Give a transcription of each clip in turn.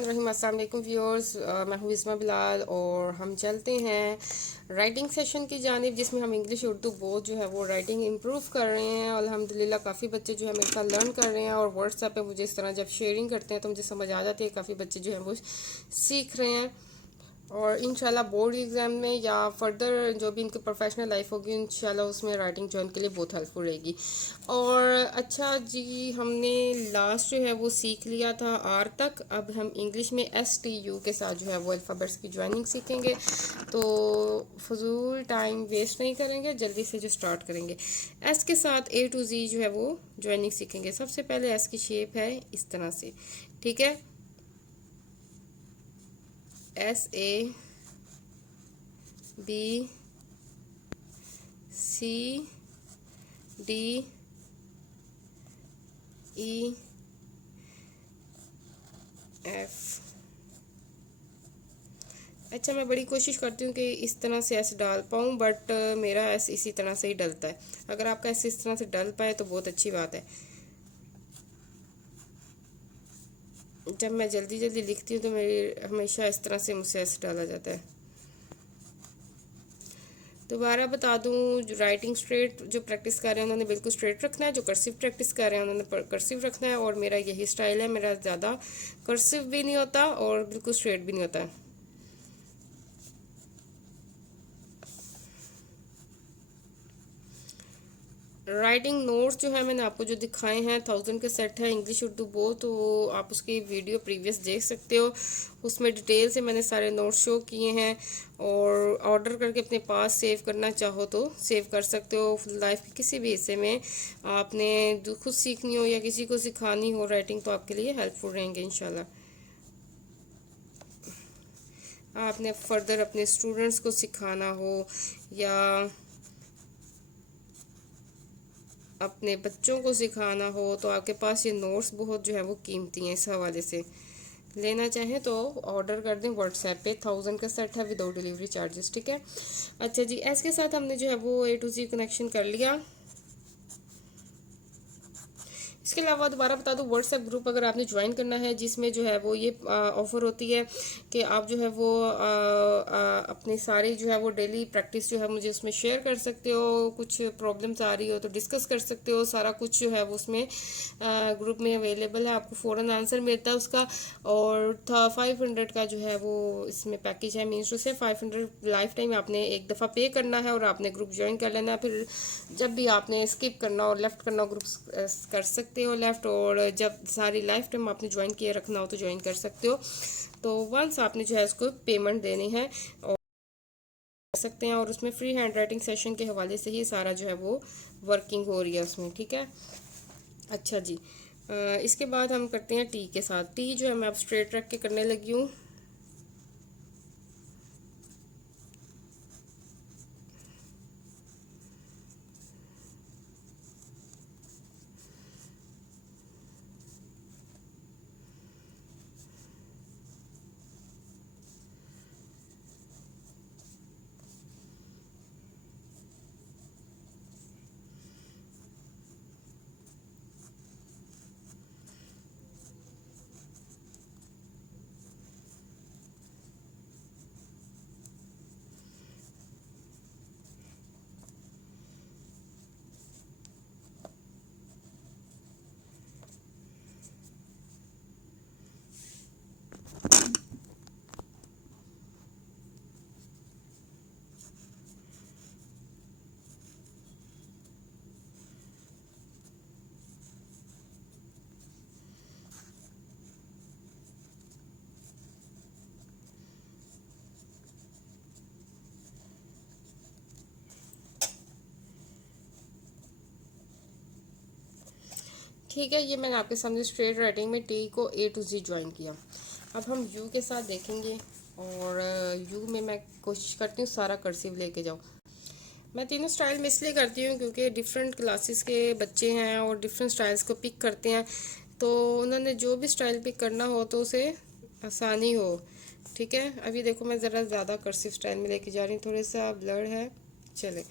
बिस्मिल्लाहिर्रहमानिर्रहीम। अस्सलाम वालेकुम व्यूअर्स, मैं हूँ इस्मा बिलाल और हम चलते हैं राइटिंग सेशन की जानिब, जिसमें हम इंग्लिश उर्दू बोथ जो है वो राइटिंग इम्प्रूव कर रहे हैं। अल्हम्दुलिल्लाह काफ़ी बच्चे जो है मेरे साथ लर्न कर रहे हैं और व्हाट्सएप पे मुझे इस तरह जब शेयरिंग करते हैं तो मुझे समझ आ जाती है। काफ़ी बच्चे जो हैं वो सीख रहे हैं और इंशाल्लाह बोर्ड एग्ज़ाम में या फर्दर जो भी इनकी प्रोफेशनल लाइफ होगी इंशाल्लाह उसमें राइटिंग जो है उनके लिए बहुत हेल्पफुल रहेगी। और अच्छा जी, हमने लास्ट जो है वो सीख लिया था आर तक। अब हम इंग्लिश में STU के साथ जो है वो अल्फ़ाबेट्स की ज्वाइनिंग सीखेंगे। तो फजूल टाइम वेस्ट नहीं करेंगे, जल्दी से जो स्टार्ट करेंगे। एस के साथ A to Z जो है वो ज्वाइनिंग सीखेंगे। सबसे पहले एस की शेप है इस तरह से, ठीक है। SABCDEF। अच्छा, मैं बड़ी कोशिश करती हूँ कि इस तरह से ऐसे डाल पाऊँ, बट मेरा ऐसे इसी तरह से ही डलता है। अगर आपका ऐसे इस तरह से डल पाए तो बहुत अच्छी बात है। जब मैं जल्दी जल्दी लिखती हूँ तो मेरी हमेशा इस तरह से मुझसे ऐसे डाला जाता है। दोबारा बता दूँ, जो राइटिंग स्ट्रेट जो प्रैक्टिस कर रहे हैं उन्होंने बिल्कुल स्ट्रेट रखना है, जो कर्सिव प्रैक्टिस कर रहे हैं उन्होंने कर्सिव रखना है। और मेरा यही स्टाइल है, मेरा ज़्यादा कर्सिव भी नहीं होता और बिल्कुल स्ट्रेट भी नहीं होता। राइटिंग नोट्स जो है मैंने आपको जो दिखाए हैं 1000 के सेट है इंग्लिश उर्दू बोथ, तो आप उसकी वीडियो प्रीवियस देख सकते हो। उसमें डिटेल से मैंने सारे नोट्स शो किए हैं और ऑर्डर करके अपने पास सेव करना चाहो तो सेव कर सकते हो। लाइफ के किसी भी हिस्से में आपने खुद सीखनी हो या किसी को सिखानी हो राइटिंग तो आपके लिए हेल्पफुल रहेंगे इंशाल्लाह। आपने फर्दर अपने स्टूडेंट्स को सिखाना हो या अपने बच्चों को सिखाना हो तो आपके पास ये नोट्स बहुत जो है वो कीमती हैं। इस हवाले से लेना चाहें तो ऑर्डर कर दें व्हाट्सएप पे। 1000 का सेट है विदाउट डिलीवरी चार्जेस, ठीक है। अच्छा जी, एस के साथ हमने जो है वो A to Z कनेक्शन कर लिया। इसके अलावा दोबारा बता दूं, व्हाट्सएप ग्रुप अगर आपने ज्वाइन करना है जिसमें जो है वो ये ऑफ़र होती है कि आप जो है वो अपनी सारी जो है वो डेली प्रैक्टिस जो है मुझे उसमें शेयर कर सकते हो। कुछ प्रॉब्लम्स आ रही हो तो डिस्कस कर सकते हो। सारा कुछ जो है वो उसमें ग्रुप में अवेलेबल है, आपको फ़ौरन आंसर मिलता है उसका। और था 500 का जो है वो इसमें पैकेज है, मीन्स टू से 500 लाइफ टाइम आपने एक दफ़ा पे करना है और आपने ग्रुप ज्वाइन कर लेना है। फिर जब भी आपने स्किप करना और लेफ़्ट करना ग्रुप कर सकते हो लेफ़्ट, और जब सारी लाइफ टाइम आपने ज्वाइन किए रखना हो तो ज्वाइन कर सकते हो। तो वंस आपने जो है उसको पेमेंट देनी है और कर सकते हैं। और उसमें फ्री हैंड राइटिंग सेशन के हवाले से ही सारा जो है वो वर्किंग हो रही है उसमें, ठीक है। अच्छा जी, इसके बाद हम करते हैं टी के साथ। टी जो है मैं अब स्ट्रेट रख के करने लगी हूँ। ठीक है, ये मैंने आपके सामने स्ट्रेट राइटिंग में टी को A to Z ज्वाइन किया। अब हम यू के साथ देखेंगे और यू में मैं कोशिश करती हूँ सारा कर्सिव लेके जाऊँ। मैं तीनों स्टाइल में इसलिए करती हूँ क्योंकि डिफरेंट क्लासेस के बच्चे हैं और डिफरेंट स्टाइल्स को पिक करते हैं, तो उन्होंने जो भी स्टाइल पिक करना हो तो उसे आसानी हो, ठीक है। अभी देखो मैं ज़रा ज़्यादा कर्सिव स्टाइल में लेके जा रही हूँ, थोड़ा सा ब्लर है, चले।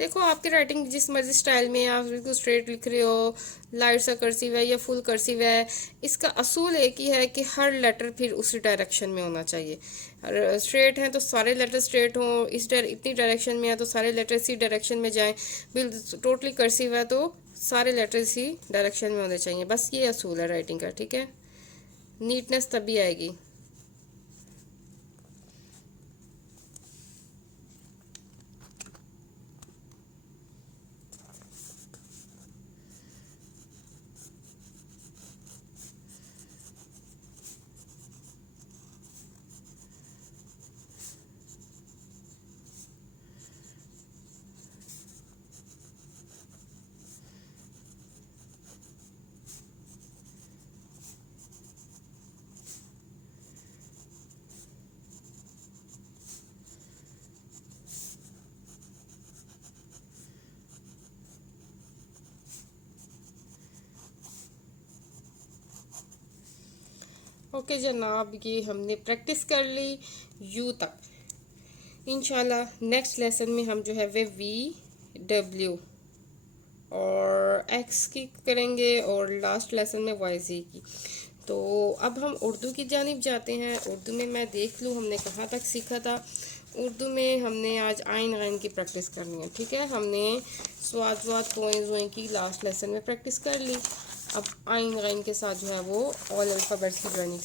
देखो आपकी राइटिंग जिस मर्जी स्टाइल में है, आप बिल्कुल स्ट्रेट लिख रहे हो, लाइट सा कर्सिव है या फुल कर्सिव है, इसका असूल एक ही है कि हर लेटर फिर उसी डायरेक्शन में होना चाहिए। और स्ट्रेट हैं तो सारे लेटर स्ट्रेट हों, इतनी डायरेक्शन में है तो सारे लेटर इसी डायरेक्शन में जाएं। बिल्कुल टोटली कर्सिव है तो सारे लेटर इसी डायरेक्शन में होने चाहिए। बस ये असूल है राइटिंग का, ठीक है। नीटनेस तभी आएगी। ओके जनाब, ये हमने प्रैक्टिस कर ली यू तक। इंशाल्लाह नेक्स्ट लेसन में हम जो है वे वी, डब्ल्यू और एक्स की करेंगे और लास्ट लेसन में वाई जी की। तो अब हम उर्दू की जानिब जाते हैं। उर्दू में मैं देख लूँ हमने कहाँ तक सीखा था। उर्दू में हमने आज आइन गाइन की प्रैक्टिस करनी है, ठीक है। हमने स्वाद वाद तोएं जोएं की लास्ट लेसन में प्रैक्टिस कर ली। अब आइन गाइन के साथ जो है वो ऑल अल्फ़ाबेट्स की जॉइनिंग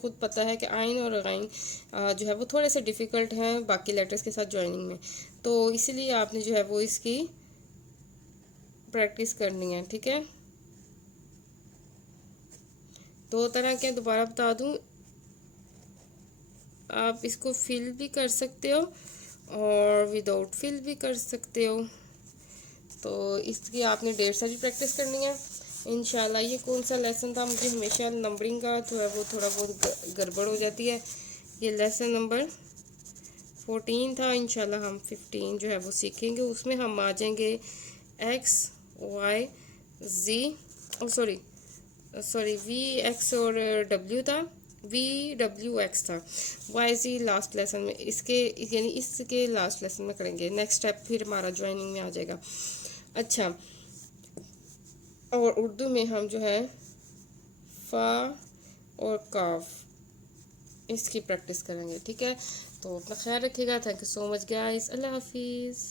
खुद पता है कि आइन और गाइन जो है वो थोड़े से डिफ़िकल्ट हैं बाकी लेटर्स के साथ जॉइनिंग में, तो इसीलिए आपने जो है वो इसकी प्रैक्टिस करनी है। ठीक है, दो तरह के दोबारा बता दूं, आप इसको फिल भी कर सकते हो और विदाउट फिल भी कर सकते हो। तो इसकी आपने 1.5 भी प्रैक्टिस करनी है इंशाल्लाह। ये कौन सा लेसन था, मुझे हमेशा नंबरिंग का जो है वो थोड़ा बहुत गड़बड़ हो जाती है। ये लेसन नंबर 14 था, इंशाल्लाह हम 15 जो है वो सीखेंगे। उसमें हम आ जाएंगे x y z, sorry v x और डब्ल्यू था, वी डब्ल्यू एक्स था, वाई जी लास्ट लेसन में, इसके यानी इसके लास्ट लेसन में करेंगे। नेक्स्ट स्टेप फिर हमारा ज्वाइनिंग में आ जाएगा। अच्छा, और उर्दू में हम जो है फ़ा और काफ इसकी प्रैक्टिस करेंगे। ठीक है, तो अपना ख्याल रखिएगा। Thank you so much guys, अल्लाह हाफिज़।